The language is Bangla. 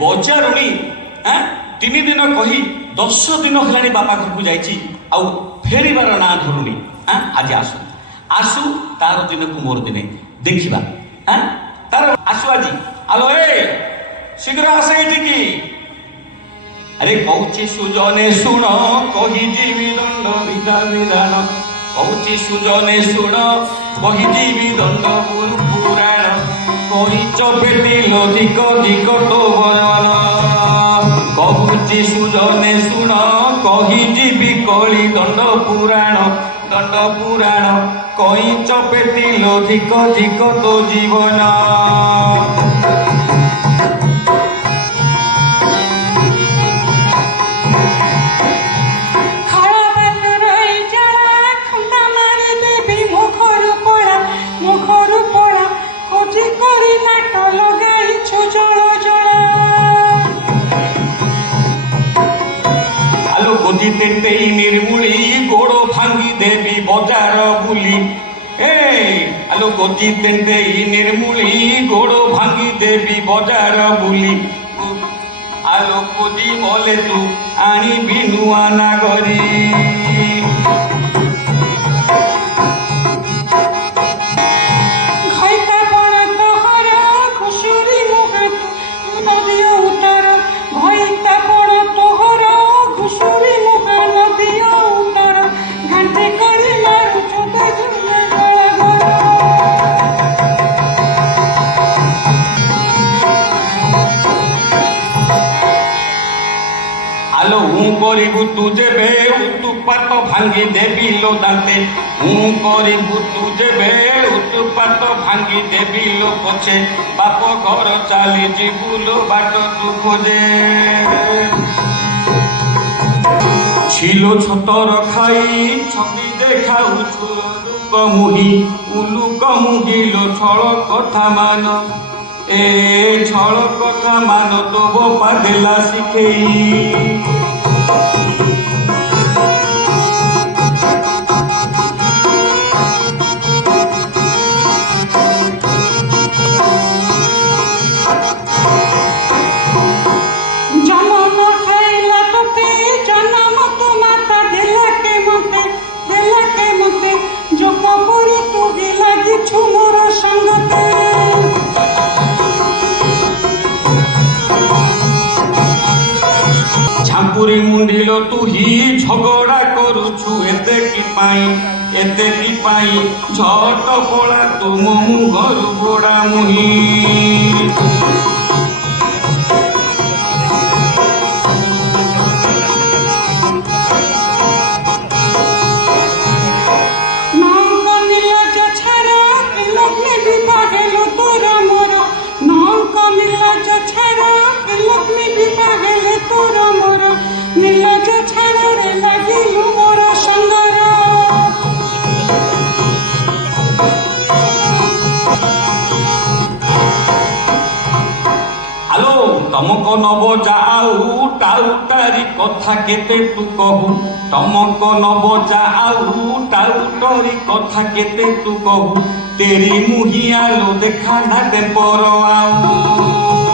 ବଜାରୁଣୀ ତିନି ଦିନ କହି 10 ଦିନ ହେଲାଣି ବାପା ଘରକୁ ଯାଇଛି ଆଉ ଫେରିବାର ନାଁ ଧରୁନି। ଆଜି ଆସୁ ଆସୁ ତାର ଦିନକୁ ମୋର ଦିନେ ଦେଖିବା। ତାର ଆସୁ ଆଜି। ଆଲୋ ଶୀଘ୍ର ଆସେ ଏଠିକି। ଆରେ କହୁଛି ସୁଜନେ ଶୁଣ କହିଯିବି ଦଣ୍ଡ ବିଧାନ। କହୁଛି ସୁଜନେ ଶୁଣ କହିଯିବି ଦଣ୍ଡ ପୁରାଣ। କହିଛ ପେଟିଲ ଧିକ ଧିକ ତୋ ବଦନ। କହୁଛି ସୁଜନେ ଶୁଣ କହିଯିବି କଳି ଦଣ୍ଡ ପୁରାଣ। ଦଣ୍ଡ ପୁରାଣ କହିଛ ପେଟିଲ ଧିକ ଧିକ ତୋ ଜୀବନ। তেতেই নির্মূলি গোড় ভাঙ্গি দেবী বজার বুলি। আলো গতি তেতেই নির্মূলি গোড় ভাঙ্গি দেবী বজার বুলি। আলো কোজি বলে তু আনিবি নুয়া নাগরি। କରିବୁ ତୁ ଯେବେ ଉତୁପାତ ଭାଙ୍ଗି ଦେବି ଲୋ ଦାନ୍ତେ। ମୁଁ କରିବୁ ତୁ ଯେବେ ଉତୁପାତ ଭାଙ୍ଗି ଦେବି ଲୋ ପଛେ। ବାପ ଘର ଚାଲି ଯିବୁ ଲୋ ବାଟ ତୁ ଖୋଜେ। ছিল ଛତର ଖାଇ ଛକି ଦେଖାଉଛୁ ଲୁକ ମୁହି। ଉଲୁକ ମୁହିଲୋ ଛଳ କଥା ମାନ। ଛଳ କଥା ମାନ ତୋ ବୋପା ଦେଲା ଶିଖେଇ। ঝাম্পুরি মুন্ডিল তুহি ঝগড়া করুছু এতে কি পাই ঝট পড়া তুম মুহরু গোড়া মুহি। তমক নব যাও টাউটারি কথা কেতে তু কহু। তমক নব যাও টাউটারি কথা কেতে তু কহু। তেরি মুহি আলো দেখা না দে পর আও।